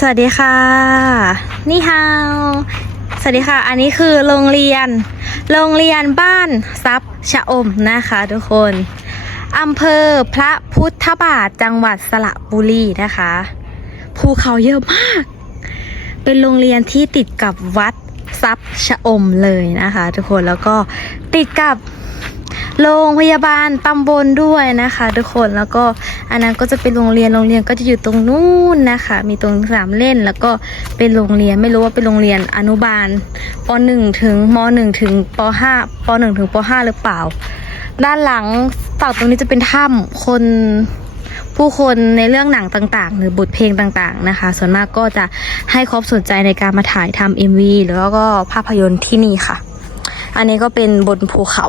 สวัสดีค่ะ นี่ฮาว สวัสดีค่ะ อันนี้คือโรงเรียน โรงเรียนบ้านซับชะอมนะคะทุกคนอำเภอพระพุทธบาทจังหวัดสระบุรีนะคะ ภูเขาเยอะมาก เป็นโรงเรียนที่ติดกับวัดซับชะอมเลยนะคะ ทุกคนแล้วก็ติดกับ โรงพยาบาลตำบลด้วยนะคะ ทุกคนแล้วก็อันนั้นก็จะเป็นโรงเรียนโรงเรียนก็จะอยู่ตรงนู้นนะคะ มีตรงสนามเล่นแล้วก็เป็นโรงเรียนไม่รู้ว่าเป็นโรงเรียนอนุบาลป .1 ถึงม .1 ถึงป .5 ป .1 ถึงป .5 หรือเปล่า ด้านหลังฝั่งตรงนี้จะเป็นถ้ำคนผู้คนในเรื่องหนังต่างๆ หรือบทเพลงต่างๆนะคะ ส่วนมากก็จะให้ความสนใจในการมาถ่ายทำ MV แล้วก็ภาพยนตร์ที่นี่ค่ะ อันนี้ก็เป็นบนภูเขา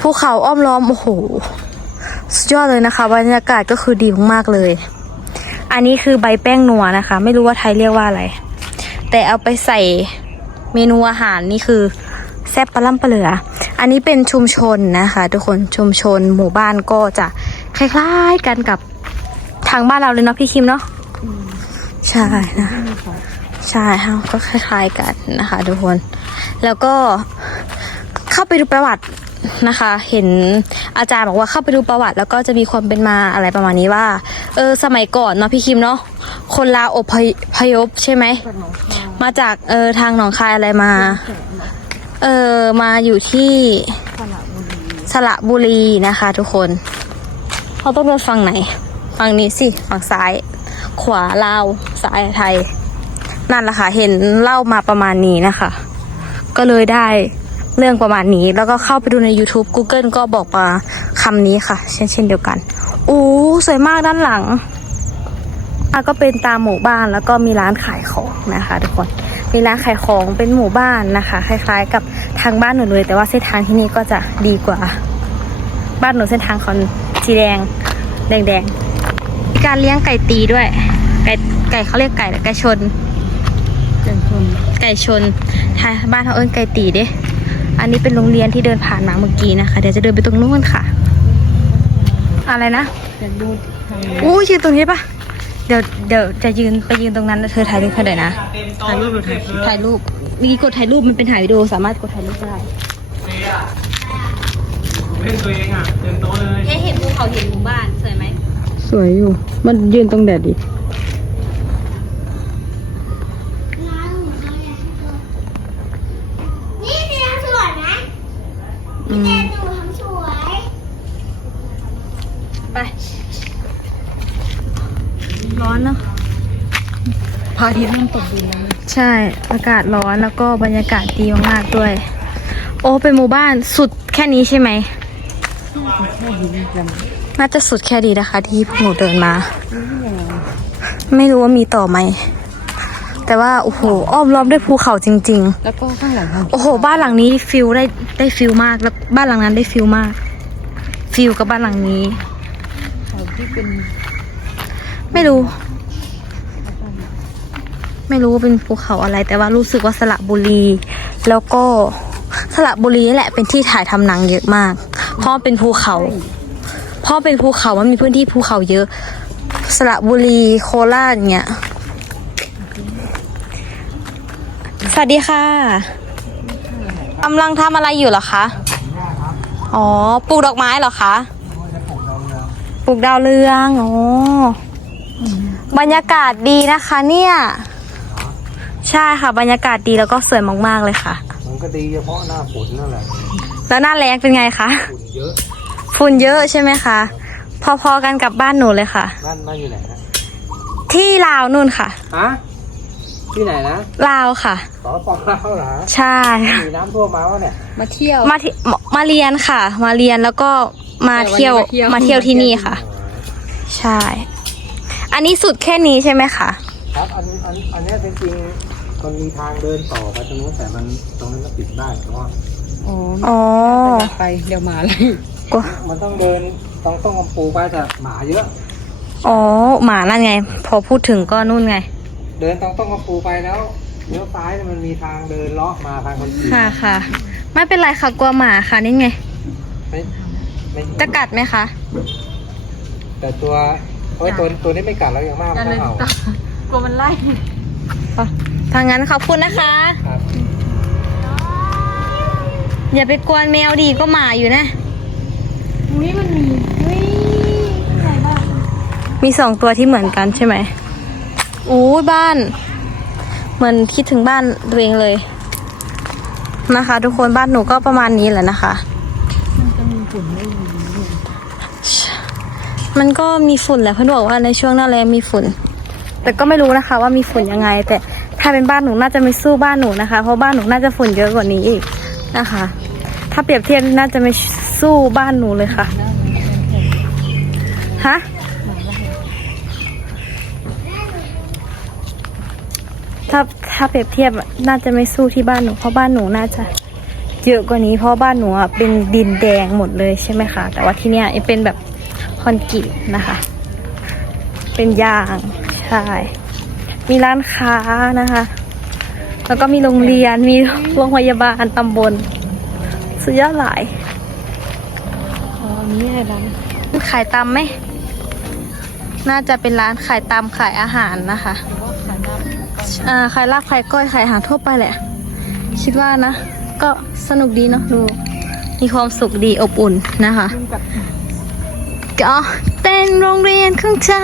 ภูเขาอ้อมล้อม โอ้โห สุดยอดเลยนะคะ บรรยากาศก็คือดีมากๆเลย อันนี้คือใบแป้งนัวนะคะ ไม่รู้ว่าไทยเรียกว่าอะไร แต่เอาไปใส่เมนูอาหารนี่คือแซ่บปลาล่ำปลาเหลือ อันนี้เป็นชุมชนนะคะ ทุกคนชุมชนหมู่บ้านก็จะคล้ายๆกันกับทางบ้านเราเลยเนาะพี่คิมเนาะใช่นะใช่ค่ะก็คล้ายๆกันนะคะ ทุกคน แล้วก็เข้าไปดูประวัติ นะคะ เห็นอาจารย์บอกว่าเข้าไปดูประวัติ แล้วก็จะมีความเป็นมาอะไรประมาณนี้ว่า เออสมัยก่อนเนาะพี่คิมเนาะคนลาวอพยพยพใช่ไหมมาจากเออทางหนองคายอะไรมา เออมาอยู่ที่สระบุรีนะคะ ทุกคนเขาต้องเดินฝั่งไหนฝั่งนี้สิฝั่งซ้าย ขวาลาวซ้ายไทยนั่นแหละค่ะเห็นเล่ามาประมาณนี้นะคะ ก็เลยได้ เรื่องประมาณนี้ แล้วก็เข้าไปดูใน YouTube Google ก็บอกมาคำนี้ค่ะ เช่นเช่นเดียวกันอู้สวยมากด้านหลังอะก็เป็นตามหมู่บ้านแล้วก็มีร้านขายของนะคะ ทุกคนมีร้านขายของเป็นหมู่บ้านนะคะ คล้าย ๆ กับทางบ้านหนูเลย แต่ว่าเส้นทางที่นี่ก็จะดีกว่า บ้านหนูเส้นทางคอนสีแดง แดงๆมีการเลี้ยงไก่ตีด้วย ไก่ไก่เขาเรียกไก่อะไรไก่ชน ไก่ชนทางบ้านเขาเอิ้นไก่ตีเด้ อันนี้เป็นโรงเรียนที่เดินผ่านมาเมื่อกี้นะคะ เดี๋ยวจะเดินไปตรงนู้นค่ะ อะไรนะจะดูทางอู้ยืนตรงนี้ปะเดี๋ยวเดี๋ยวจะยืนไปยืนตรงนั้นแล้วเธอถ่ายรูปให้หน่อยนะ ถ่ายรูปหรือถ่ายคลิปถ่ายรูปมีกดถ่ายรูปมันเป็นถ่ายวิดีโอสามารถกดถ่ายรูปได้เล่นตัวเองอะเต็มโต๊ะเลยแค่เห็นภูเขาเห็นหมู่บ้านสวยไหม สวยอยู่ มันยืนตรงแดดดิ อืมเนื้อหนูทำสวยไป ร้อนเนาะพระอาทิตย์มันตกดินแล้วใช่ อากาศร้อนแล้วก็บรรยากาศดีมากๆด้วย โอ้เป็นหมู่บ้านสุดแค่นี้ใช่ไหม น่าจะสุดแค่ดีนะคะ ที่พวกหนูเดินมา ไม่รู้ว่ามีต่อไหม แต่ว่าโอ้โหอ้อมล้อมด้วยภูเขาจริง แล้วก็ข้างหลังทางๆโอ้โห บ้านหลังนี้ฟิลได้ได้ฟิลมากแล้วบ้านหลังนั้นได้ฟิลมาก ฟิลกับบ้านหลังนี้ เขาที่เป็นไม่รู้ ไม่รู้ว่าเป็นภูเขาอะไร แต่ว่ารู้สึกว่าสระบุรี แล้วก็สระบุรีนี่แหละเป็นที่ถ่ายทำหนังเยอะมาก เพราะมันเป็นภูเขาเพราะเป็นภูเขามันมีพื้นที่ภูเขาเยอะ สระบุรีโคราชเนี่ยส วัสดีค่ะกำลังทำอะไรอยู่เหรอคะ อ๋อ ปลูกดอกไม้เหรอคะ ปลูกดาวเรือง อ๋อบรรยากาศดีนะคะเนี่ย ใช่ค่ะ บรรยากาศดีแล้วก็สวยมากๆเลยค่ะ มันก็ดีเฉพาะหน้าฝนนั่นแหละ แล้วหน้าแรงเป็นไงคะ ฝุ่นเยอะ ฝุ่นเยอะใช่ไหมคะ พอๆกันกับบ้านหนูเลยค่ะ บ้านบ้านอยู่ไหนฮะที่ลาวนู่นค่ะ ฮะ ที่ไหนนะลาวค่ะสอปอลาวเหรอใช่ มีน้ำท่วมมาวะเนี่ยมาเที่ยว มาที่มาเรียนค่ะ มาเรียนแล้วก็มาเที่ยวแต่วันนี้มามาเที่เที่ยยว วที่นี่ค่ะ ใช่ อันนี้สุดแค่นี้ใช่ไหมคะครับอันนี้อันอันเนี้ยจริงๆมันมีทางเดินต่อไปตรงนู้นแต่มันตรงนั้นก็ปิดได้เพราะว่าอ๋ออ๋อไปเดี๋ยวมาเลยก็มันต้องเดินต้องต้องกำปูไปแต่หมาเยอะ อ๋อหมานั่นไง พอพูดถึงก็นู่นไง เดินต้องต้องกำปูไปแล้วเลี้ยวซ้ายเนี่ยมันมีทางเดินเลาะมาทางคนขี่ค่ะค่ะ ไม่เป็นไรค่ะกลัวหมาค่ะนี่ไง ไม่ไม่จะกัดไหมคะ แต่ตัวโอ้ยตัวตัวนี้ไม่กัดแล้วอย่างมากมันก็เห่ากลัวมันมันไล่ทางนั้นขอบคุณนะคะ ครับอย่าไปกวนแมวดีก็หมาอยู่นะ ตรงนี้มันมีเฮ้ยอะไรบ้าง มีสองตัวที่เหมือนกันใช่ไหม อู้ยบ้าน เหมือนคิดถึงบ้านตัวเองเลย นะคะ ทุกคนบ้านหนูก็ประมาณนี้แหละนะคะมันจะมีฝุ่นไม่มีมันก็มีฝุ่นแหละเพื่อนบอกว่าในช่วงหน้าแรงมีฝุ่น แต่ก็ไม่รู้นะคะ ว่ามีฝุ่นยังไง แต่ถ้าเป็นบ้านหนูน่าจะไม่สู้บ้านหนูนะคะ เพราะบ้านหนูน่าจะฝุ่นเยอะกว่านี้อีกนะคะ ถ้าเปรียบเทียบน่าจะไม่สู้บ้านหนูเลยค่ะฮะ ถ้าเปรียบเทียบน่าจะไม่สู้ที่บ้านหนูเพราะบ้านหนูน่าจะเยอะกว่านี้เพราะบ้านหนูอะเป็นดินแดงหมดเลยใช่ไหมคะ แต่ว่าที่เนี้ยเป็นแบบคอนกรีตนะคะ เป็นยางใช่มีร้านค้านะคะ แล้วก็มีโรงเรียนมีโรงพยาบาลตำบลสุดยอดหลายอ๋อนี่อะไรบ้างขายตำไหมน่าจะเป็นร้านขายตำขายอาหารนะคะ อ่าขายลาบขายก้อยขายอาหารทั่วไปแหละ คิดว่านะ ก็สนุกดีเนาะดู มีความสุขดีอบอุ่นนะคะก็เป็นโรงเรียนของเธอ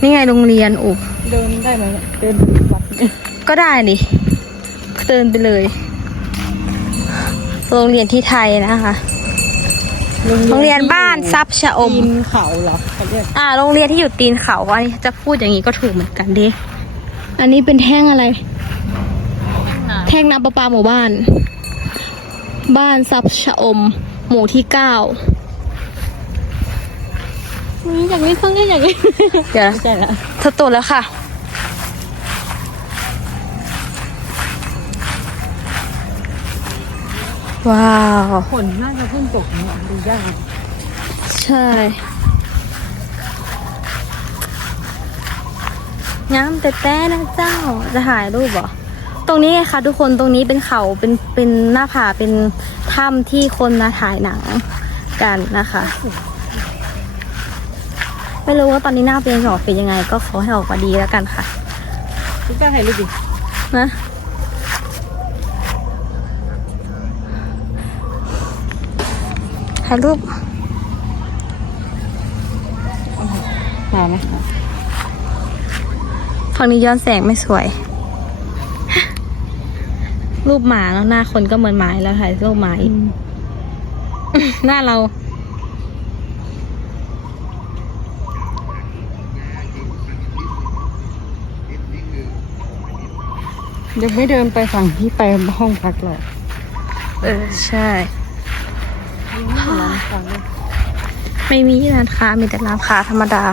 นี่ไงโรงเรียนอุเดินได้ไหมเดินวัดก็ได้ดิเดินไปเลย โรงเรียนที่ไทยนะคะ โรงเรียนบ้านซับชะอม ตีนเขาเหรอเขาเรียกอ่า โรงเรียนที่อยู่ตีนเขาอันนี้จะพูดอย่างนี้ก็ถูกเหมือนกันดิอันนี้เป็นแท่งอะไร แท่งน้ำประปาหมู่บ้าน บ้านซับชะอม หมู่ที่เก้าอุ๊ยอยากเล่นเครื่องเล่นอยากเล่นเดี๋ยว ไม่ใช่ละเธอโตแล้วค่ะ ว้าวฝนน่าจะเพิ่งตกเนี่ยดูยากใช่งามแต่แต่นะเจ้าจะถ่ายรูปเหรอตรงนี้ไงคะทุกคนตรงนี้เป็นเขาเป็นเป็นหน้าผาเป็นถ้ำที่คนมาถ่ายหนังกันนะคะ ไม่รู้ว่าตอนนี้หน้าเป็นสองเป็นยังไง ก็ขอให้ออกมาดีแล้วกันค่ะทุกท่านถ่ายรูปดินะ ถ่ายรูปมาไหมฝั่งนี้ย้อนแสงไม่สวย รูปหมาแล้วหน้าคนก็เหมือนหมาอีกแล้วถ่ายรูปหมาอีกหน้าเรา เดี๋ยวไม่เดินไปฝั่งที่ไปห้องพักหรอก เออ ใช่ ร้านค้าไม่มีร้านค้ามีแต่ร้านค้าธรรมดา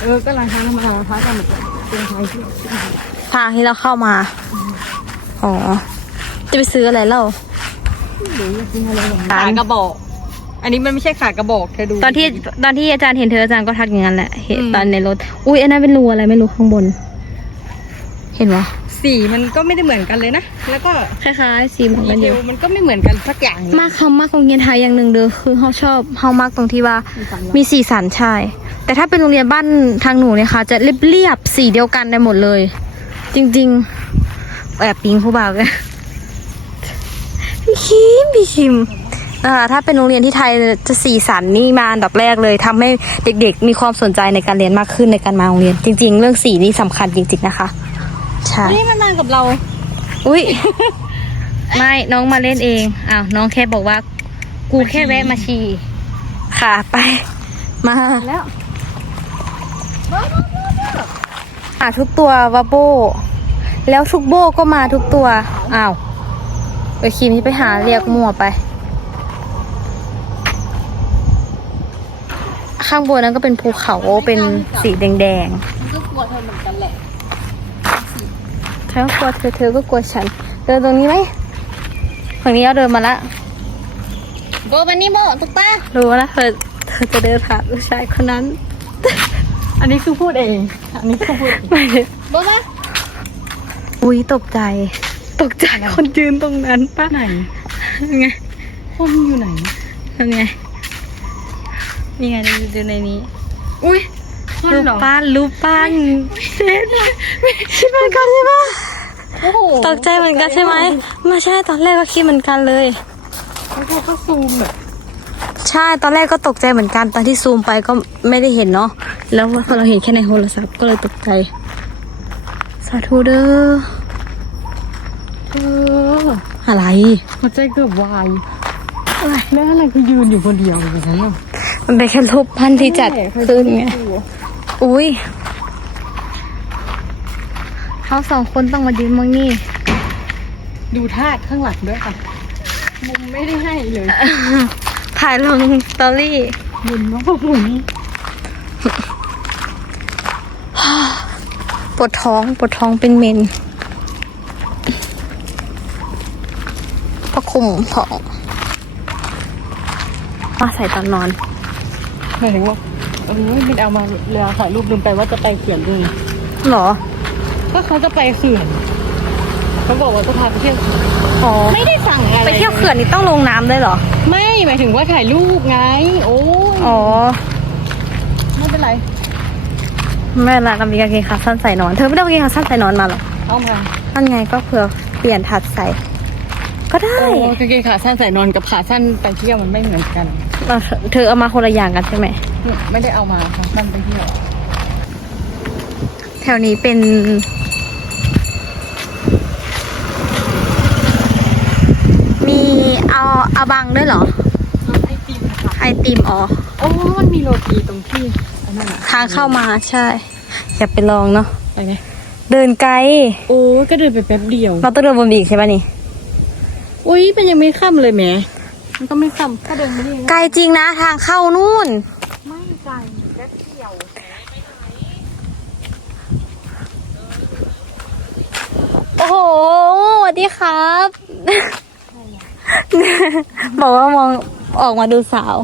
เออ ก็ร้านค้าธรรมดาร้านค้ากันหมดเลยเป็นไทยที่ทางที่เราเข้ามา อ๋อ จะไปซื้ออะไรเล่าหรืออยากกินอะไรแบบร้านขากระบอก อันนี้มันไม่ใช่ขากระบอกเธอดู ตอนที่ตอนที่อาจารย์เห็นเธออาจารย์ก็ทักอย่างนั้นแหละ เห็นอืมตอนในรถ อุ้ยอันนั้นเป็นรูอะไรไม่รู้ข้างบน เห็นวะ สีมันก็ไม่ได้เหมือนกันเลยนะ แล้วก็คล้ายๆสีเหมือนดีกันอเทยู่ลมันก็ไม่เหมือนกันสักอย่างเลยมากคำมากโรงเรียนไทยอย่างหนึ่งเด้อคือเขาชอบเขามากตรงที่ว่ามีความรักมีสีสันใช่แต่ถ้าเป็นโรงเรียนบ้านทางหนูเนี่ยค่ะ จะเรียบเรียบๆสีเดียวกันได้หมดเลย จริงๆ แอบปิงผู้บ่าวกันพี่คิมพี่คิมอ่าถ้าเป็นโรงเรียนที่ไทยจะสีสันนี่มาอันดับแรกเลยทำให้เด็กๆ มีความสนใจในการเรียนมากขึ้นในการมาโรงเรียน จริง ๆ เรื่องสีนี่สำคัญจริง ๆนะคะ ใช่นี่มันมากับเรา อุ้ย ไม่น้องมาเล่นเองอ้าวน้องแค่บอกว่า กูแค่แวะมาชีค่ะไป มาแล้วอะทุกตัววาโบ แล้วทุกโบก็มาทุกตัวอ้าวไปคีมที่ไปหาเรียกมั่วไป ข้างบนนั้นก็เป็นภูเขาเป็นสีแดงก็กลัวเธอเหมือนกันแหละ ๆทั้งกลัวเธอเธอก็กลัวฉัน เดินตรงนี้ไหมฝั่งนี้เราเดินมาละโบมันนี่โบตุ๊กตารู้นะเธอเธอจะเดินผ่านผู้ชายคนนั้น อันนี้คือพูดเอง อันนี้คือพูดเองไม่ได้โบมาอุ้ยตกใจ ตกใจคนยืนตรงนั้นป้าไหนไงคนอยู่ไหนทำไงนี่ไงดูในนี้ อุ้ยคน รูปเหรอปั้นรูปปั้นเซนคิดเหมือนกันใช่ปะโอ้โหตกใจเหมือนกันใช่ไหมไม่ใช่ตอนแรกก็คิดเหมือนกันเลย แล้วเขาก็ซูมแบบใช่ตอนแรกก็ตกใจเหมือนกันตอนที่ซูมไปก็ไม่ได้เห็นเนาะแล้วพอเราเห็นแค่ในโทรศัพท์ก็เลยตกใจสาธุเด้อเอออะไรหัวใจเกือบวายแล้วอะไรคือยืนอยู่คนเดียวอย่างนั้นอะมันเป็นแค่รูปปั้นที่จัดขึ้นไง อุ้ยเขาสองคนต้องมายืนมองนี่ ดูธาตุข้างหลังด้วยค่ะ มุมไม่ได้ให้เลยถ่ายลงสตอรี่มุมว่าพวกหมุนปวดท้องปวดท้องเป็นเมนประคุมท้องมาใส่ตอนนอนหมายถึงว่า เออมินเอามาเรือถ่ายรูปลืมไปว่าจะไปเขื่อนด้วยหรอ ก็เขาจะไปเขื่อนเขาบอกว่าจะพาไปเที่ยวเขื่อนอ๋อ ไม่ได้สั่งอะไรไปเที่ยวเขื่อนนี่ต้องลงน้ำด้วยเหรอ ไม่หมายถึงว่าถ่ายรูปไง โอ้ยอ๋อ ไม่เป็นไรไม่ละเรามีกางเกงขาสั้นใส่นอน เธอไม่ได้เอากางเกงขาสั้นใส่นอนมาหรอเอามานั่นไงก็เผื่อเปลี่ยนถัดใส่ ก็ได้โอ้กางเกงขาสั้นใส่นอนกับขาสั้นไปเที่ยวมันไม่เหมือนกันเราเธอเอามาคนละอย่างกันใช่ไหมเนี่ย ไม่ได้เอามาขาสั้นไปเที่ยวแถวนี้เป็น มีเอาอาบังด้วยเหรอ ไอติมค่ะไอติมอ๋อ โอ้มันมีโรตีตรงที่อันนั้นอะทางเข้ามาใช่ อยากไปลองเนาะ ไปไหมเดินไกล โอ้ยก็เดินไปแป๊บเดียว เราต้องเดินบนอีกใช่ปะนี่ อุ้ยมันยังไม่ค่ำเลยแหมมันก็ไม่ค่ำก็เดินไม่ได้ไกลจริงนะทางเข้านู่น ไม่ไกลแป๊บเดียว โอ้โหสวัสดีครับ บอกว่ามองออกมาดูสาว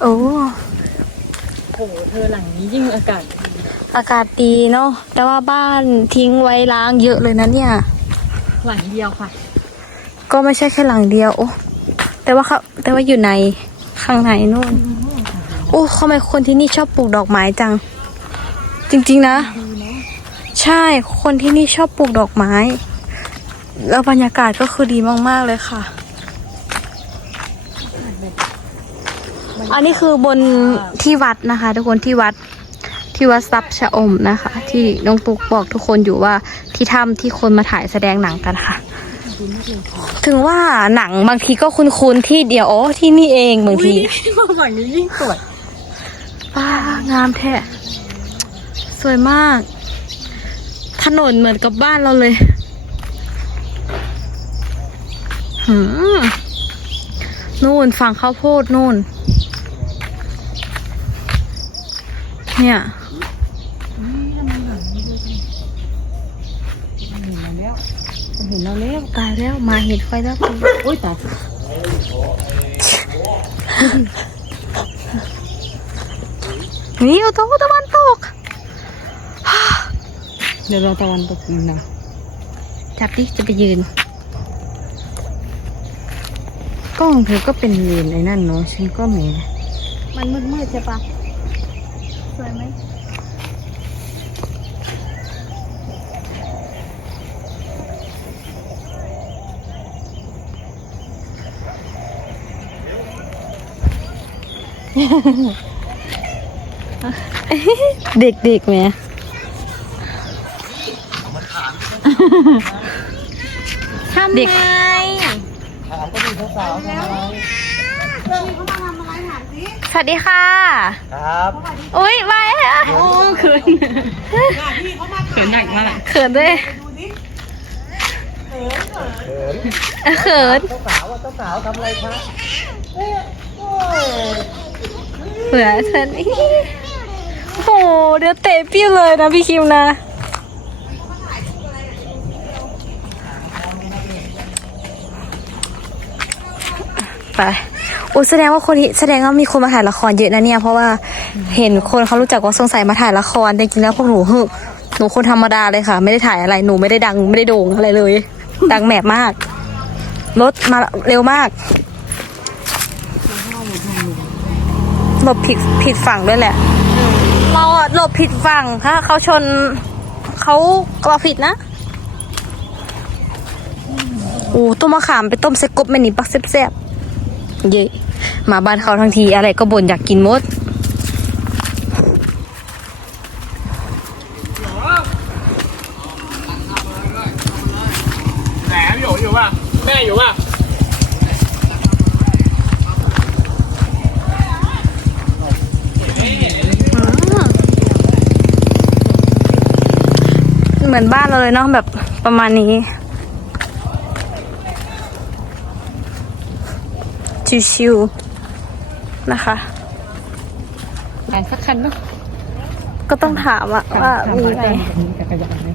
โอ้โอ้โหเธอหลังนี้ยิ่งอากาศดีอากาศดีเนาะแต่ว่าบ้านทิ้งไว้ล้างเยอะเลยนะเนี่ย หลังเดียวค่ะ ก็ไม่ใช่แค่หลังเดียว โอ้แต่ว่าเขาแต่ว่าอยู่ในข้างในนู่นโอ้ทำไมคนที่นี่ชอบปลูกดอกไม้จัง จริงๆนะ ใช่คนที่นี่ชอบปลูกดอกไม้ แล้วบรรยากาศก็คือดีมากๆเลยค่ะ อันนี้คือบนที่วัดนะคะ ทุกคนที่วัดที่วัดซับชะอมนะคะ ที่น้องปุ๊กบอกทุกคนอยู่ว่าที่ถ้ำที่คนมาถ่ายแสดงหนังกันค่ะ ถึงว่าหนังบางทีก็คุ้นๆที่เดียวอ๋อที่นี่เองบางทีหลังนี้ยิ่งสวยป้างามแท้ สวยมาก ถนนเหมือนกับบ้านเราเลยหืมนู่นฝั่งข้าวโพดนู่น เนี่ยเห็นเราแล้วตายแล้วมาเห็นไฟแล้วคุณโอ้ยตายนี่อยู่ตรงตะวันตก เดี๋ยวเราตะวันตกนะจับดิจะไปยืนกล้องเธอก็เป็นเวรไอ้นั่นเนาะฉันก็แหมมันมืดๆใช่ปะสวยไหมเด็กๆไหม ทำไงถามก็มีสาวๆทำไมสวัสดีค่ะ ครับอุ้ยไปอะโอ้เขินเขินหนักมากเขินด้วยเขินเขินเจ้าสาวว่าเจ้าสาวทำอะไรคะเอ๊ะโอ้ยเผื่อฉันโอ้โหเดี๋ยวเตะพี่เลยนะพี่คิมนะ ไปโอ้แสดงว่าคนที่แสดงว่ามีคนมาถ่ายละครเยอะนะเนี่ย เพราะว่าเห็นคนเขารู้จักว่าสงสัยมาถ่ายละครแต่จริงๆแล้วพวกหนูฮึหนูคนธรรมดาเลยค่ะ ไม่ได้ถ่ายอะไรหนูไม่ได้ดังไม่ได้โด่งอะไรเลย ดังแหมบมากรถมาเร็วมากหลบผิดผิดฝั่งด้วยแหละเราอหลบผิดฝั่งถ้าเขาชนเขาก็ผิดนะโอ้ต้มมะขามไปต้มใส่กบแม่นี่ปักแซ่บๆ เย่มาบ้านเขาทั้งทีอะไรก็บ่นอยากกินหมด แหนอยู่อยู่ป่ะ แม่อยู่ป่ะ เหมือนบ้านเราเลยเนาะแบบประมาณนี้ ชิวๆนะคะอ่านสักคันเนาะก็ต้องถามอะว่าถามมีว่าอะไรจะมีจักรยานไหม